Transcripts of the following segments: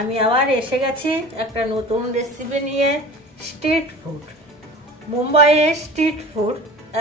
আমি আবার এসে গেছি একটা নতুন রেসিপি নিয়ে। স্ট্রিট ফুড, মুম্বাইয়ের স্ট্রিট ফুড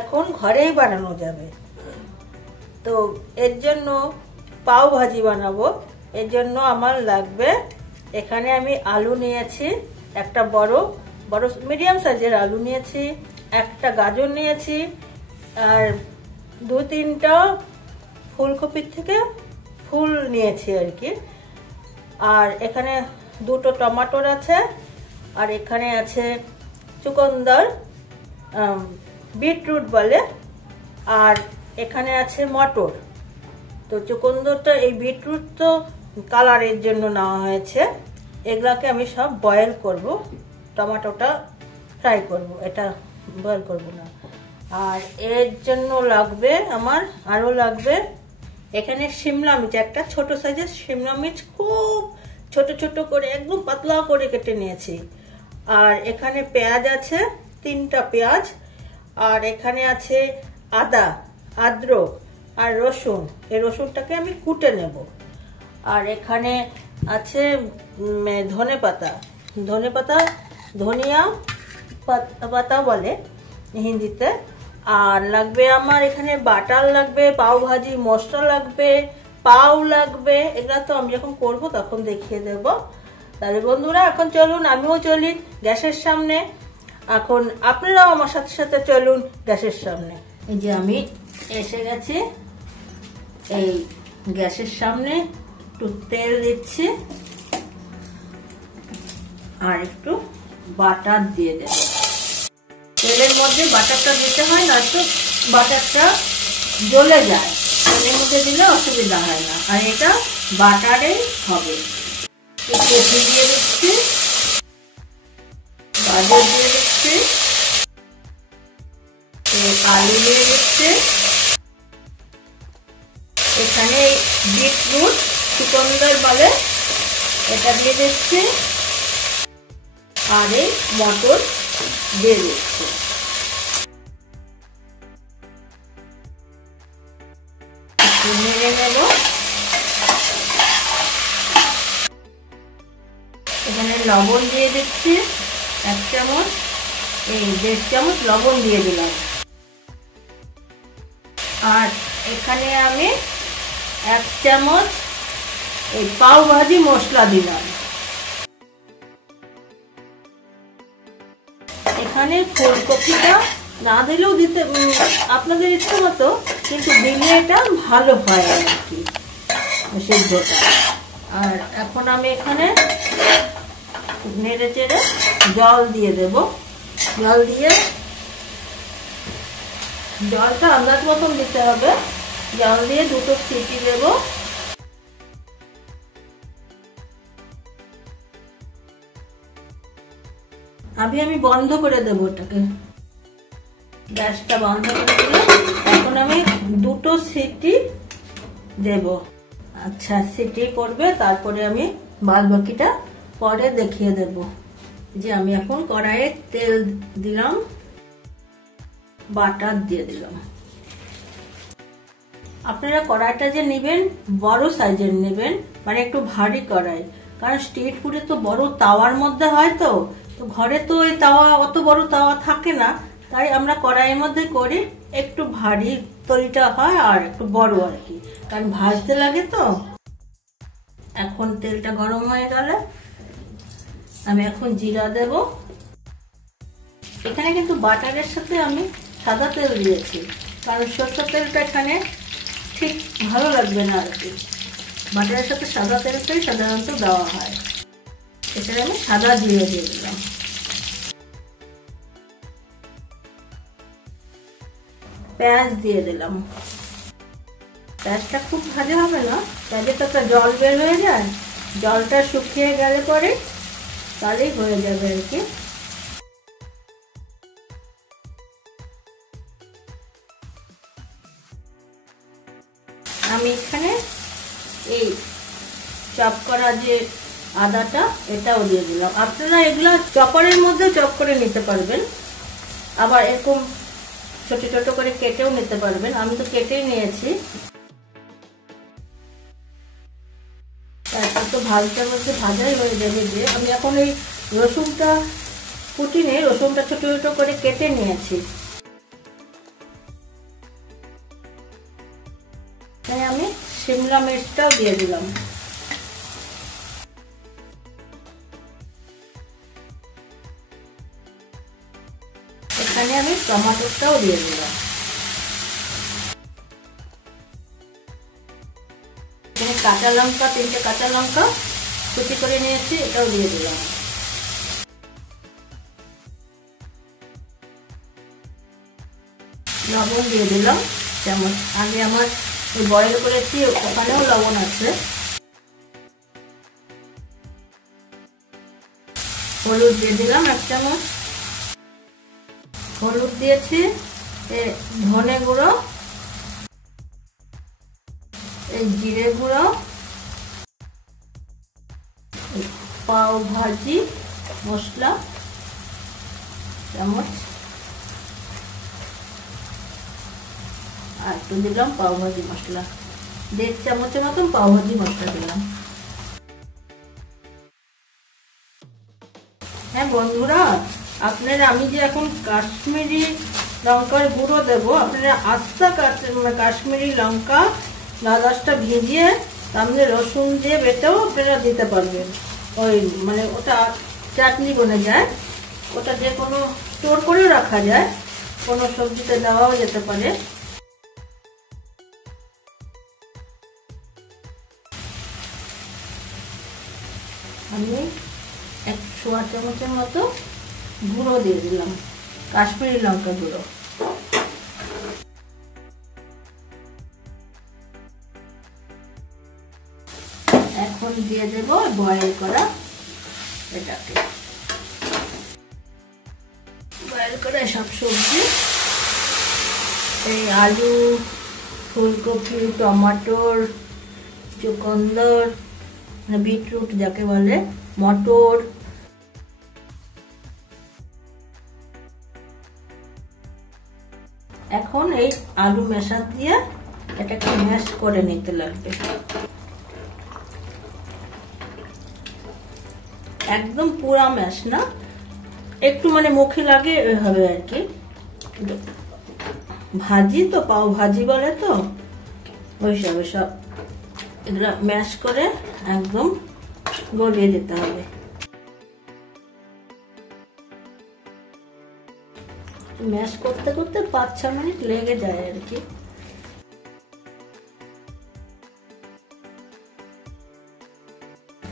এখন ঘরেই বানানো যাবে। তো এর জন্য পাও ভাজি বানাবো। এর জন্য আমার লাগবে, এখানে আমি আলু নিয়েছি, একটা বড় মিডিয়াম সাইজের আলু নিয়েছি, একটা গাজর নিয়েছি, আর 2-3টা ফুলকপির থেকে ফুল নিয়েছি আর কি। আর এখানে 2টো টমেটোর আছে, আর এখানে আছে চুকন্দর, বিটরুট বলে, আর এখানে আছে মটর। তো চুকন্দরটা, এই বিটরুট তো কালারের জন্য নেওয়া হয়েছে। এগুলাকে আমি সব বয়েল করব, টমেটোটা ফ্রাই করব, এটা বয়েল করব না। আর এর জন্য লাগবে আমার, আরও লাগবে এখানে শিমলা মির্চ, একটা ছোট সাইজের শিমলা মির্চ, খুব ছোট ছোট করে একদম পাতলা করে কেটে নিয়েছি। আর এখানে পেঁয়াজ আছে, 3টা পেঁয়াজ, আর এখানে আছে আদা, আদরক আর রসুন। এই রসুনটাকে আমি কুটে নেব। আর এখানে আছে ধনেপাতা, ধনিয়া পাতা বলে হিন্দিতে। আর লাগবে আমার এখানে বাটার লাগবে, পাও ভাজি মশলা লাগবে, পাও লাগবে। এগুলা তো আমি যখন করবো তখন দেখিয়ে দেব। তাহলে বন্ধুরা এখন চলুন, আমিও চলি গ্যাসের সামনে। এখন আপনারাও আমার সাথে সাথে চলুন গ্যাসের সামনে। এই যে আমি এসে গেছি এই গ্যাসের সামনে, একটু তেল দিচ্ছি আর একটু বাটার দিয়ে দেব। তেলের মধ্যে বাটারটা দিতে হয়, না তো বাটারটা জ্বলে যায়। তেলের মধ্যে দিলে অসুবিধা হয় না। আর এটা বাটারেই হবে। কপি দিয়ে দিচ্ছি, গাজর দিয়ে দিচ্ছি, আলু দিয়ে দিচ্ছি, এখানে বিটরুট চুকন্দর বলে এটা দিয়ে দিচ্ছি, আর এই মটর দিয়ে দিচ্ছি। নেড়ে নেব। এখানে লবণ দিয়ে দিচ্ছি 1 চামচ, এই 1.5 চামচ লবণ দিয়ে দিলাম। আর এখানে আমি 1 চামচ এই পাও ভাজি মশলা দিলাম। এখানে ফুলকপিটা না দিলেও দিতে আপনাদের ইচ্ছে মতো, কিন্তু দিলে এটা ভালো হয় আর কি সিদ্ধটা। আর এখন আমি এখানে নেড়ে চেড়ে জল দিয়ে দেব। জল দিয়ে, জলটা আন্দাজ মতন দিতে হবে। জল দিয়ে 2টো সিটি দেব। আমি বন্ধ করে দেব ওটাকে, গ্যাসটা বন্ধ করে দিলে। এখন আমি 2টো সিটি দেব। আচ্ছা, সিটি পড়বে, তারপরে আমি বাদ বাকিটা পরে দেখিয়ে দেব। যে আমি এখন কড়াইয়ে তেল দিলাম, বাটার দিয়ে দিলাম। আপনারা কড়াইটা যে নেবেন বড় সাইজের নেবেন, মানে একটু ভারী কড়াই। কারণ স্ট্রিট ফুডে তো বড় তাওয়ার মধ্যে হয়, তো ঘরে তো ওই তাওয়া, অত বড় তাওয়া থাকে না। তাই আমরা কড়াইয়ের মধ্যে করি, একটু ভারী তলিটা হয় আর একটু বড় আর কি, কারণ ভাজতে লাগে তো। এখন তেলটা গরম হয়ে গেলে আমি এখন জিরা দেব। এখানে কিন্তু বাটারের সাথে আমি সাদা তেল দিয়েছি, কারণ সরষের তেলটা এখানে ঠিক ভালো লাগবে না আর কি। বাটারের সাথে সাদা তেলটাই সাধারণত দেওয়া হয়। এখানে আমি সাদা জিরে দিয়ে দিলাম। পেঁয়াজ দিয়ে দিলাম। পেঁয়াজটা খুব ভাজা হবে না, পেঁয়াজে তো একটা জল বের হয়ে যায়। জলটা শুকিয়ে গেলে পরে তাহলেই হয়ে যাবে আর কি। আমি এখানে এই চপ করা যে আদাটা, এটাও দিয়ে দিলাম। আপনারা এগুলা চপারের মধ্যে চপ করে নিতে পারবেন, আবার এরকম ছোট ছোট করে কেটেও নিতে পারবেন। আমি তো কেটেই নিয়েছি। তারপর তো হালকার মধ্যে ভাজাই হয়ে যাবে। যে আমি এখন এই রসুনটা কুটিনে রসুনটা ছোট ছোট করে কেটে নিয়েছি। আমি শিমলা মির্চটাও দিয়ে দিলাম। এখানে আমি টমেটোটাও দিয়ে দিলাম। এখানে কাঁচা লঙ্কা, 3টে কাঁচা লঙ্কা কুচি করে নিয়েছি, এটাও দিয়ে দিলাম। লবণ দিয়ে দিলাম চামচ। আগে আমার বয়েল করেছি, ওখানেও লবণ আছে। হলুদ দিয়ে দিলাম 1 চামচ। হলুদ দিয়েছি, ধনে গুঁড়ো, এই জিরে গুঁড়ো, পাও ভাজি মশলা চামচ, আর একটু দিলাম পাও ভাজি মশলা, 1.5 চামচের মতন পাও ভাজি মশলা দিলাম। হ্যাঁ বন্ধুরা, আপনারা, আমি যে এখন কাশ্মীরি লঙ্কার গুঁড়ো দেবো, আপনারা আস্তা কাশ্মীরি লঙ্কা 10টা ভিজিয়ে আপনি রসুন দিয়ে বেটেও আপনারা দিতে পারবেন। ওই মানে ওটা চাটনি বনে যায়, ওটা যে কোনো স্টোর করেও রাখা যায়, কোনো সবজিতে দেওয়াও যেতে পারে। আমি 1 চামচের মতো গুঁড়ো দিয়ে দিলাম, কাশ্মীরি লঙ্কা গুঁড়ো। এখন দিয়ে দেব বয়েল করা এটাকে, বয়েল করে সব সবজি, এই আলু, ফুলকপি, টমাটোর, চুকন্দর, বিটরুট যাকে বলে, মটর, এখন এই আলু মেশা দিয়ে এটাকে ম্যাশ করে নিতে লাগবে। একদম পুরা ম্যাশ না, একটু মানে মুখে লাগে হবে আর কি। ভাজি তো, পাও ভাজি বলে তো, ওই হিসাবে সব এগুলো ম্যাশ করে একদম গলিয়ে দিতে হবে। ম্যাশ করতে করতে 5-6 মিনিট লেগে যায় আর কি।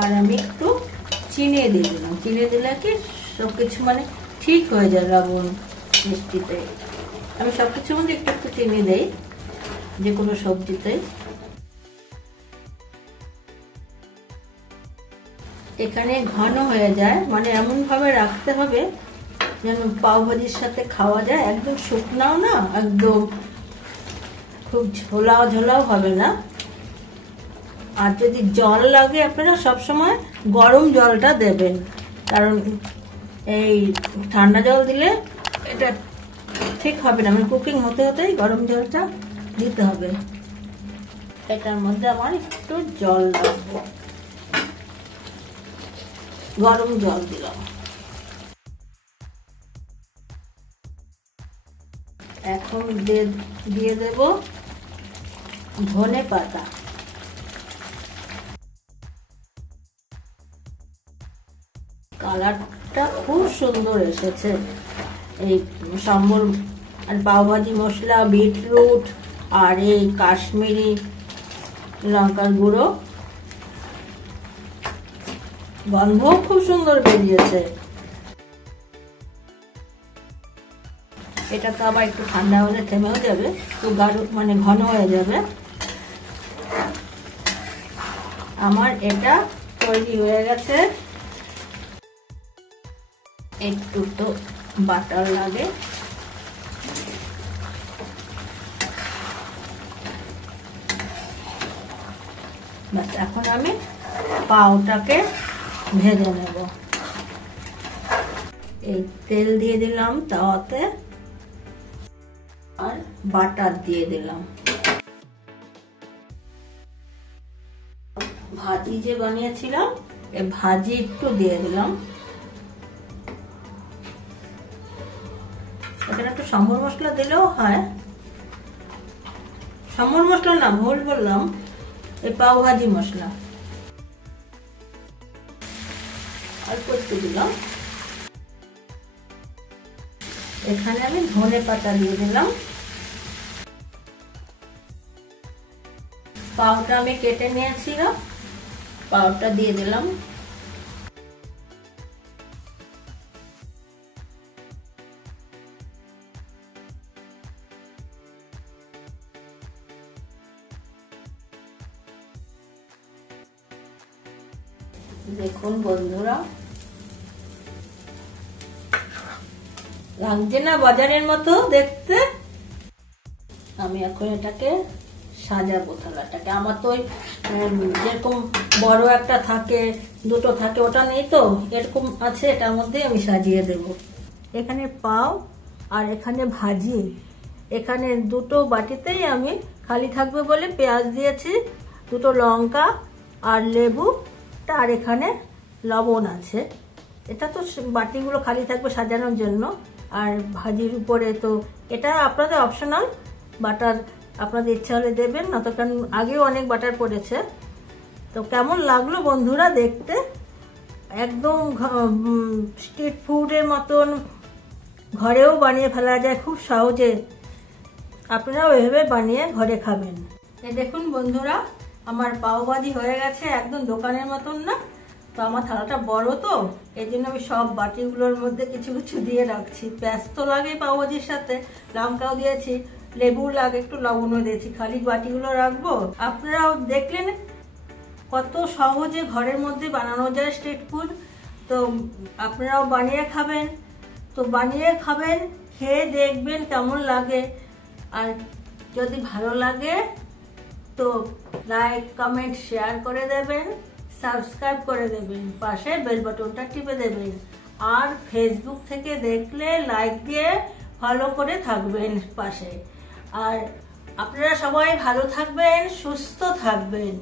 আর আমি একটু চিনি দিয়ে দিলাম, চিনি দিলে কি সবকিছু মানে ঠিক হয়ে যায় লবণ মিষ্টিতে। আমি সবকিছুর মধ্যে একটু একটু চিনি দেই, যে কোনো সবজিতে। এখানে ঘন হয়ে যায়, মানে এমন ভাবে রাখতে হবে যেন পাও ভাজির সাথে খাওয়া যায়। একদম শুকনাও না, একদম খুব ঝোলাও ঝোলাও হবে না। আর যদি জল লাগে, আপনারা সবসময় গরম জলটা দেবেন, কারণ এই ঠান্ডা জল দিলে এটা ঠিক হবে না। মানে কুকিং হতে হতেই গরম জলটা দিতে হবে। এটার মধ্যে আমার একটু জল লাগবে, গরম জল দিলাম। এখন দিয়ে দেব ধনে পাতা। কালারটা খুব সুন্দর এসেছে। এই সম্বর আর পাওভাজি মশলা, বিটরুট আর এই কাশ্মীরি লঙ্কার গুঁড়ো, গন্ধ খুব সুন্দর বেরিয়েছে। এটা তো আবার একটু ঠান্ডা হলে থেমেও যাবে, তো গাঢ় মানে ঘন হয়ে যাবে। আমার এটা তৈরি হয়ে গেছে। একটু তো বাটার লাগে, বাস। এখন আমি পাউটাকে ভেজে নেব। এই তেল দিয়ে দিলাম তাওয়াতে, আর বাটার দিয়ে দিলাম। ভাজি যে বানিয়েছিলাম এই ভাজি একটু দিয়ে দিলাম। এখানে একটু সম্বর মশলা দিলেও হয়, সম্বর মশলা না, ভুল বললাম, এই পাও ভাজি মশলা অল্প একটু দিলাম। এখানে আমি ধনে পাতা দিয়ে দিলাম। পাউটা আমি কেটে নিয়েছিলাম, পাউটা দিয়ে দিলাম। দেখুন বন্ধুরা, লাগছে না বাজারের মতো দেখতে? আমি এখন এটাকে সাজাবো থালাটাকে। আমার তো যেরকম বড় একটা থাকে, দুটো থাকে, ওটা নেই তো, এরকম আছে, এটার মধ্যে আমি সাজিয়ে দেব। এখানে পাও আর এখানে ভাজি, এখানে দুটো বাটিতেই আমি খালি থাকবে বলে পেঁয়াজ দিয়েছি, দুটো লঙ্কা আর লেবু, আর এখানে লবণ আছে। এটা তো বাটিগুলো খালি থাকবে সাজানোর জন্য। আর ভাজির উপরে তো এটা আপনাদের অপশনাল, বাটার আপনাদের ইচ্ছা হলে দেবেন, না তো কারণ আগেও অনেক বাটার পড়েছে। তো কেমন লাগলো বন্ধুরা দেখতে? একদম স্ট্রিট ফুডের মতন ঘরেও বানিয়ে ফেলা যায় খুব সহজে। আপনারাও এভাবে বানিয়ে ঘরে খাবেন। এই দেখুন বন্ধুরা, আমার পাও ভাজি হয়ে গেছে, একদম দোকানের মতন না। তো আমার থালাটা বড় তো, এই জন্য আমি সব বাটিগুলোর মধ্যে কিছু কিছু দিয়ে রাখছি। পেঁয়াজ তো লাগে পাও ভাজির সাথে, লঙ্কাও দিয়েছি, লেবু লাগে, একটু লবণও দিয়েছি, খালি বাটিগুলো রাখবো। আপনারাও দেখলেন কত সহজে ঘরের মধ্যে বানানো যায় স্ট্রিট ফুড। তো আপনারাও বানিয়ে খাবেন। তো বানিয়ে খাবেন, খেয়ে দেখবেন কেমন লাগে। আর যদি ভালো লাগে তো লাইক, কমেন্ট, শেয়ার করে দেবেন, সাবস্ক্রাইব করে দেবেন, পাশে বেল বাটনটা টিপে দেবেন। আর ফেসবুক থেকে দেখলে লাইক দিয়ে ফলো করে থাকবেন পাশে। আর আপনারা সবাই ভালো থাকবেন, সুস্থ থাকবেন।